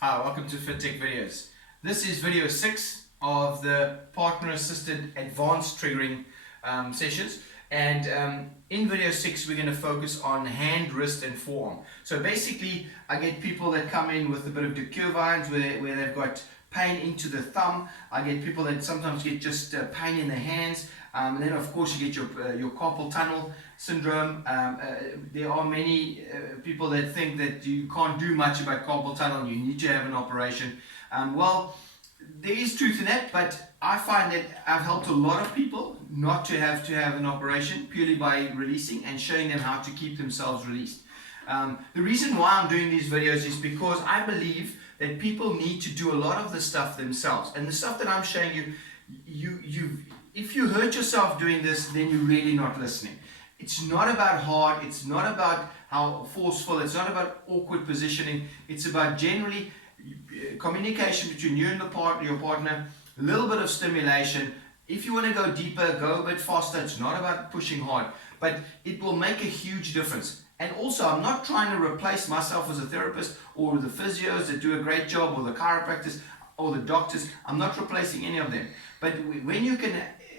Hi, welcome to FitTech Videos. This is video 6 of the partner-assisted advanced triggering sessions. And in video 6, we're going to focus on hand, wrist, and forearm. So basically, I get people that come in with a bit of decurvines where they've got pain into the thumb. I get people that sometimes get just pain in their hands. And then of course you get your carpal tunnel syndrome. There are many people that think that you can't do much about carpal tunnel, you need to have an operation. Well, there is truth in that, but I find that I've helped a lot of people not to have an operation purely by releasing and showing them how to keep themselves released. The reason why I'm doing these videos is because I believe that people need to do a lot of the stuff themselves. And the stuff that I'm showing you, if you hurt yourself doing this, then you're really not listening. It's not about hard, it's not about how forceful, it's not about awkward positioning, it's about generally communication between you and your partner, a little bit of stimulation. If you want to go deeper, go a bit faster. It's not about pushing hard, but it will make a huge difference. And also, I'm not trying to replace myself as a therapist or the physios that do a great job or the chiropractors or the doctors. I'm not replacing any of them. But when you can,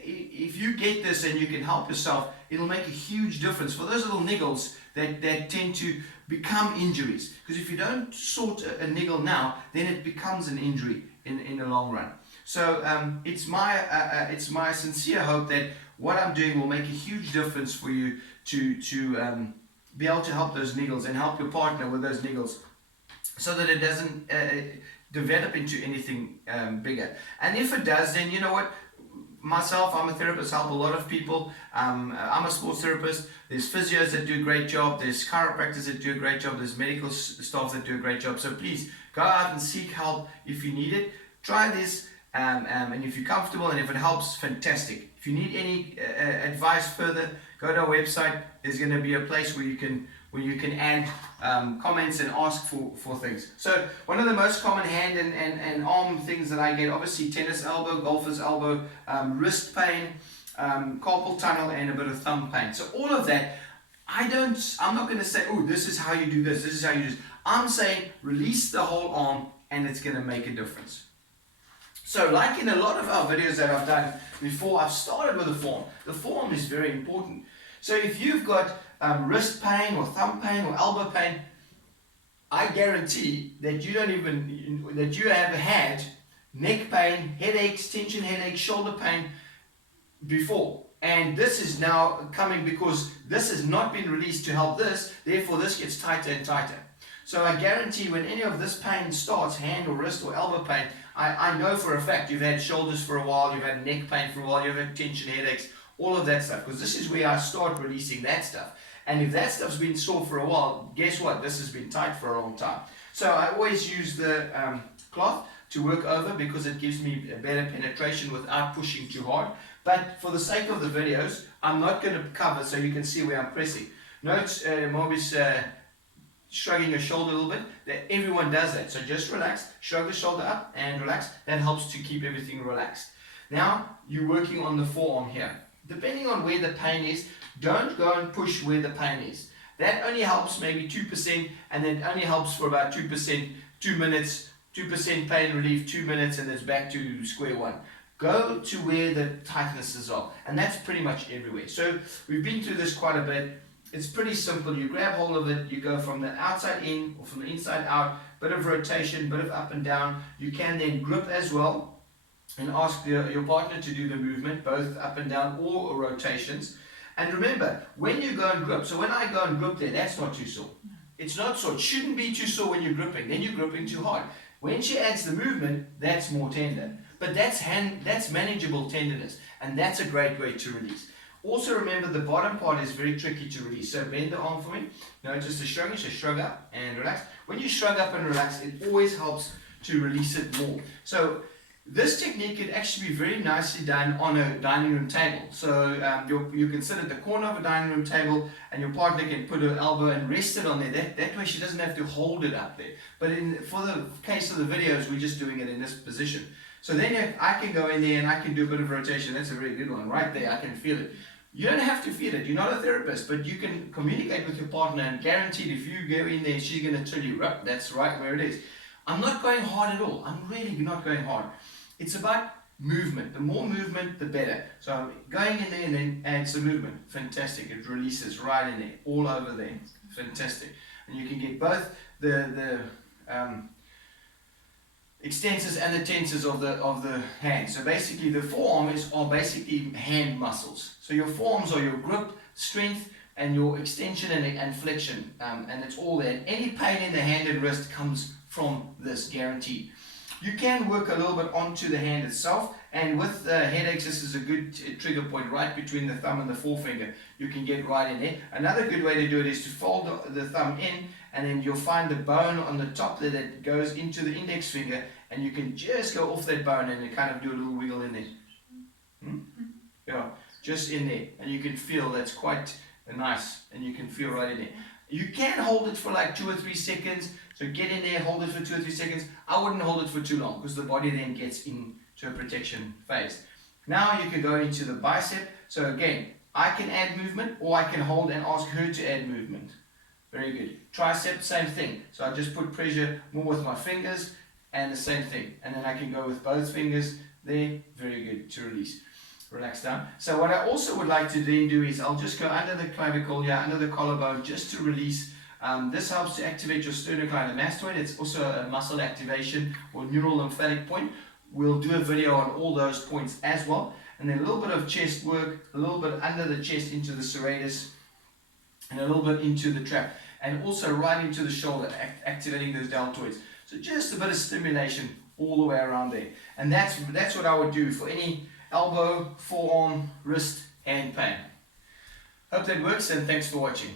if you get this and you can help yourself, it'll make a huge difference for those little niggles that tend to become injuries. Because if you don't sort a niggle now, then it becomes an injury in the long run. So it's my sincere hope that what I'm doing will make a huge difference for you to be able to help those niggles and help your partner with those niggles so that it doesn't develop into anything bigger. And if it does, then you know what? Myself, I'm a therapist, help a lot of people. I'm a sports therapist. There's physios that do a great job. There's chiropractors that do a great job. There's medical staff that do a great job. So please go out and seek help if you need it. Try this, and if you're comfortable and if it helps, fantastic. If you need any advice further, go to our website. There's going to be a place where you can add comments and ask for things. So one of the most common hand and arm things that I get, obviously tennis elbow, golfer's elbow, wrist pain, carpal tunnel, and a bit of thumb pain. So all of that, I'm not going to say, oh, this is how you do this is how you do this. I'm saying release the whole arm and it's going to make a difference. So like in a lot of our videos that I've done before, I've started with the forearm. The forearm is very important. So if you've got wrist pain or thumb pain or elbow pain, I guarantee that you have had neck pain, headaches, tension headaches, shoulder pain before. And this is now coming because this has not been released to help this, therefore this gets tighter and tighter. So I guarantee when any of this pain starts, hand or wrist or elbow pain, I know for a fact you've had shoulders for a while, you've had neck pain for a while, you've had tension headaches, all of that stuff, because this is where I start releasing that stuff. And if that stuff's been sore for a while, guess what? This has been tight for a long time. So I always use the cloth to work over because it gives me a better penetration without pushing too hard. But for the sake of the videos, I'm not going to cover so you can see where I'm pressing. Note Maurice shrugging your shoulder a little bit. That everyone does that. So just relax, shrug the shoulder up and relax. That helps to keep everything relaxed. Now you're working on the forearm here. Depending on where the pain is, don't go and push where the pain is. That only helps maybe 2%, and then only helps for about 2%, 2 minutes, 2% pain relief, 2 minutes, and it's back to square one. Go to where the tightnesses are, and that's pretty much everywhere. So we've been through this quite a bit. It's pretty simple. You grab hold of it, you go from the outside in or from the inside out, bit of rotation, bit of up and down. You can then grip as well and ask your partner to do the movement, both up and down or rotations. And remember, when you go and grip, so when I go and grip there, that's not too sore. It's not sore. It shouldn't be too sore when you're gripping. Then you're gripping too hard. When she adds the movement, that's more tender. But that's manageable tenderness, and that's a great way to release. Also remember, the bottom part is very tricky to release. So bend the arm for me. Notice the shrugging, so shrug up and relax. When you shrug up and relax, it always helps to release it more. So this technique can actually be very nicely done on a dining room table. So you can sit at the corner of a dining room table and your partner can put her elbow and rest it on there. That way she doesn't have to hold it up there. But for the case of the videos, we're just doing it in this position. So then I can go in there and I can do a bit of rotation. That's a very good one. Right there, I can feel it. You don't have to feel it. You're not a therapist, but you can communicate with your partner and guaranteed if you go in there, she's going to tell you, that's right where it is. I'm not going hard at all. I'm really not going hard. It's about movement. The more movement, the better. So I'm going in there and then add some movement. Fantastic. It releases right in there, all over there. Fantastic. And you can get both the extensors and the tensors of the hand. So basically the forearm are basically hand muscles. So your forearms are your grip, strength, and your extension and flexion, and it's all there. And any pain in the hand and wrist comes from this, guaranteed. You can work a little bit onto the hand itself, and with headaches, this is a good trigger point right between the thumb and the forefinger. You can get right in there. Another good way to do it is to fold the thumb in, and then you'll find the bone on the top there that goes into the index finger, and you can just go off that bone and you kind of do a little wiggle in there. Yeah, just in there, and you can feel that's quite nice, and you can feel right in there. You can hold it for like 2 or 3 seconds. So get in there, hold it for 2 or 3 seconds. I wouldn't hold it for too long because the body then gets into a protection phase. Now you can go into the bicep. So again, I can add movement, or I can hold and ask her to add movement. Very good. Tricep, same thing. So I just put pressure more with my fingers, and the same thing. And then I can go with both fingers there. Very good to release. Relax down. So what I also would like to then do is I'll just go under the clavicle, under the collarbone, just to release. This helps to activate your sternocleidomastoid. It's also a muscle activation or neural lymphatic point. We'll do a video on all those points as well. And then a little bit of chest work, a little bit under the chest into the serratus, and a little bit into the trap. And also right into the shoulder, activating those deltoids. So just a bit of stimulation all the way around there. And that's what I would do for any elbow, forearm, wrist, hand pain. Hope that works, and thanks for watching.